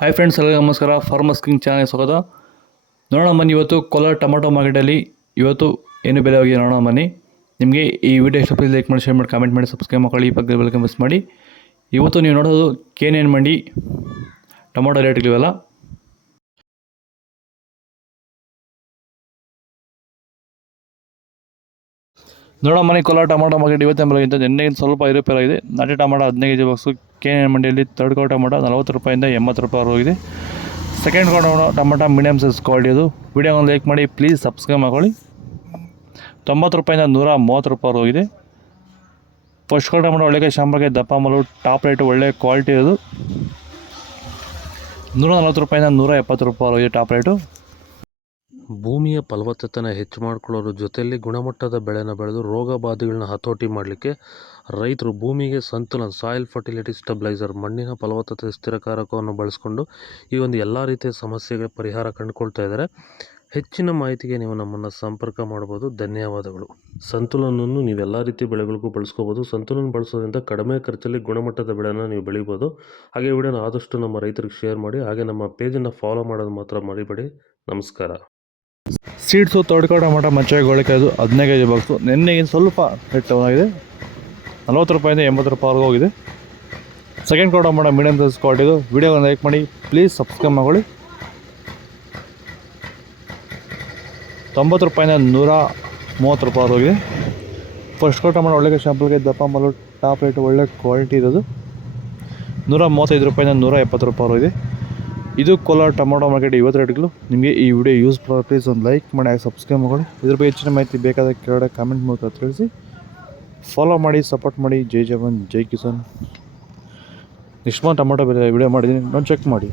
Hi friends, ಎಲ್ಲರಿಗೂ ನಮಸ್ಕಾರ. Farmers king channel ಸ್ವಾಗತ. ನೋಡೋಣ ಬನ್ನಿ, ಇವತ್ತು ಕೋಲಾರ ಟೊಮಾಟೊ ಮಾರ್ಕೆಟಲ್ಲಿ ಇವತ್ತು ಏನು ಬೆಲೆ ಹೋಗಿದೆ ನೋಡೋಣ ಬನ್ನಿ. ನಿಮಗೆ ಈ ವಿಡಿಯೋ ಇಷ್ಟ ಲೈಕ್ ಮಾಡಿ, ಶೇರ್ ಮಾಡಿ, ಕಾಮೆಂಟ್ ಮಾಡಿ, ಸಬ್ಸ್ಕ್ರೈಬ್ ಮಾಡಿ, ಈ ಪಕ್ಕದ ಬೆಲ್ ಮಿಸ್ ಮಾಡಿ. ಇವತ್ತು ನೀವು ನೋಡೋದು KNN ಮಂಡಿ ಟೊಮಾಟೊ ರೇಟ್ಗಳಿವೆಲ್ಲ. ನೋಡೋಣ ಮನೆ ಕೋಲಾರ ಟೊಮಾಟೊ ಮಾರ್ಕೆಟ್ ಇವತ್ತೇ ಬೆಲೆಗಿಂತ ನಿನ್ನೆಗಿಂತ ಸ್ವಲ್ಪ ಏರುಪೇರಾಗಿದೆ. ನಾಟಿ ಟೊಮಾಟೊ 15 kg ಬಾಕ್ಸು KNN ಮಂಡಿಯಲ್ಲಿ ಥರ್ಡ್ ಕ್ವಾರ್ಟರ್ ಟೊಮಾಟೊ 40 ರೂಪಾಯಿಂದ 80 ರೂಪಾಯಿ ಹೋಗಿದೆ. Second quarter tomato medium size quality ಅದು. ವಿಡಿಯೋವನ್ನು ಲೈಕ್ ಮಾಡಿ, ಪ್ಲೀಸ್ ಸಬ್ಸ್ಕ್ರೈಬ್ ಮಾಡ್ಕೊಳ್ಳಿ. 90 ರೂಪಾಯಿಂದ 130 ರೂಪಾಯಿ ಹೋಗಿದೆ. ಫಸ್ಟ್ ಕ್ವಾರ್ಟರ್ ಟೊಮಾಟೊ ಒಳ್ಳೆಗೆ ಶಾಂಬಾಗೆ ದಪ್ಪ ಮಲು ಟಾಪ್ ರೇಟು ಒಳ್ಳೆ ಕ್ವಾಲಿಟಿ ಇರೋದು 140 ರೂಪಾಯಿಂದ 170 ರೂಪಾಯಿ ಹೋಗಿದೆ ಟಾಪ್ ರೇಟು. ಭೂಮಿಯ ಫಲವತ್ತತೆನ ಹೆಚ್ಚು ಮಾಡಿಕೊಳ್ಳೋದ್ರ ಜೊತೆಯಲ್ಲಿ ಗುಣಮಟ್ಟದ ಬೆಳೆನ ಬೆಳೆದು ರೋಗ ಬಾಧೆಗಳನ್ನ ಹತೋಟಿ ಮಾಡಲಿಕ್ಕೆ ರೈತರು ಭೂಮಿಗೆ ಸಂತುಲನ ಸಾಯಿಲ್ ಫರ್ಟಿಲಿಟಿ ಸ್ಟೆಬಿಲೈಸರ್ ಮಣ್ಣಿನ ಫಲವತ್ತತೆ ಸ್ಥಿರಕಾರಕವನ್ನು ಬಳಸ್ಕೊಂಡು ಈ ಒಂದು ಎಲ್ಲ ರೀತಿಯ ಸಮಸ್ಯೆಗಳ ಪರಿಹಾರ ಕಂಡುಕೊಳ್ತಾ ಇದ್ದಾರೆ. ಹೆಚ್ಚಿನ ಮಾಹಿತಿಗೆ ನೀವು ನಮ್ಮನ್ನು ಸಂಪರ್ಕ ಮಾಡ್ಬೋದು. ಧನ್ಯವಾದಗಳು. ಸಂತುಲನವನ್ನು ನೀವೆಲ್ಲ ರೀತಿಯ ಬೆಳೆಗಳಿಗೂ ಬಳಸ್ಕೋಬೋದು. ಸಂತುಲನ ಬಳಸೋದ್ರಿಂದ ಕಡಿಮೆ ಖರ್ಚಲ್ಲಿ ಗುಣಮಟ್ಟದ ಬೆಳೆನ ನೀವು ಬೆಳಿಬೋದು. ಹಾಗೆ ವಿಡಿಯೋನ ಆದಷ್ಟು ನಮ್ಮ ರೈತರಿಗೆ ಶೇರ್ ಮಾಡಿ. ಹಾಗೆ ನಮ್ಮ ಪೇಜನ್ನು ಫಾಲೋ ಮಾಡೋದು ಮಾತ್ರ ಮರಿಬೇಡಿ. ನಮಸ್ಕಾರ. ಸೀಡ್ಸು ಥರ್ಡ್ ಕ್ವಾರ್ಟರ್ ಟೊಮಾಟೊ ಮಚ್ಚೆ ಗೋಳಿಕಾಯ್ದು 15 kg ಬಾಕ್ಸು ನಿನ್ನೆಗಿಂತ ಸ್ವಲ್ಪ ರೇಟ್ ಡೌನ್ ಆಗಿದೆ. 40 ರೂಪಾಯಿಂದ 80 ರೂಪಾಯಿವರೆಗೂ ಹೋಗಿದೆ. Second quarter tomato medium size ಕ್ವಾಲಿಟಿದು. ವಿಡಿಯೋವನ್ನು ಲೈಕ್ ಮಾಡಿ, ಪ್ಲೀಸ್ ಸಬ್ಸ್ಕ್ರೈಬ್ ಮಾಡ್ಕೊಳ್ಳಿ. 90 ರೂಪಾಯಿಂದ 130 ರೂಪಾಯಿ ಹೋಗಿದೆ. ಫಸ್ಟ್ ಕ್ವಾರ್ಟರ್ ಟೊಮಾಟೊ ಒಳ್ಳೆಗೆ ಶಾಂಪಲ್ಗೆ ದಪ್ಪ ಮಲು ಟಾಪ್ ರೇಟ್ ಒಳ್ಳೆ ಕ್ವಾಲಿಟಿ ಇರೋದು 135 ರೂಪಾಯಿಂದ 170 ರೂಪಾಯಿ ಹೋಗಿದೆ. ಇದು ಕೋಲಾರ ಟೊಮಾಟೊ ಮಾರ್ಕೆಟ್ ಇವತ್ತು ರೇಟ್ಗಳು. ನಿಮಗೆ ಈ ವಿಡಿಯೋ ಯೂಸ್ ಪ್ಲೀಸ್ ಒಂದು ಲೈಕ್ ಮಾಡಿ, ಸಬ್ಸ್ಕ್ರೈಬ್ ಮಾಡಿ. ಇದ್ರ ಬಗ್ಗೆ ಹೆಚ್ಚಿನ ಮಾಹಿತಿ ಬೇಕಾದ ಕೆಳಗಡೆ ಕಾಮೆಂಟ್ ಮೂಲಕ ತಿಳಿಸಿ. ಫಾಲೋ ಮಾಡಿ, ಸಪೋರ್ಟ್ ಮಾಡಿ. ಜೈ ಜವಾನ್ ಜೈ ಕಿಸಾನ್. ನೆಕ್ಸ್ಟ್ ಮಂತ್ ಟೊಮಾಟೊ ಬೆಲೆ ವಿಡಿಯೋ ಮಾಡಿದ್ದೀನಿ, ನೋಡಿ ಚೆಕ್ ಮಾಡಿ.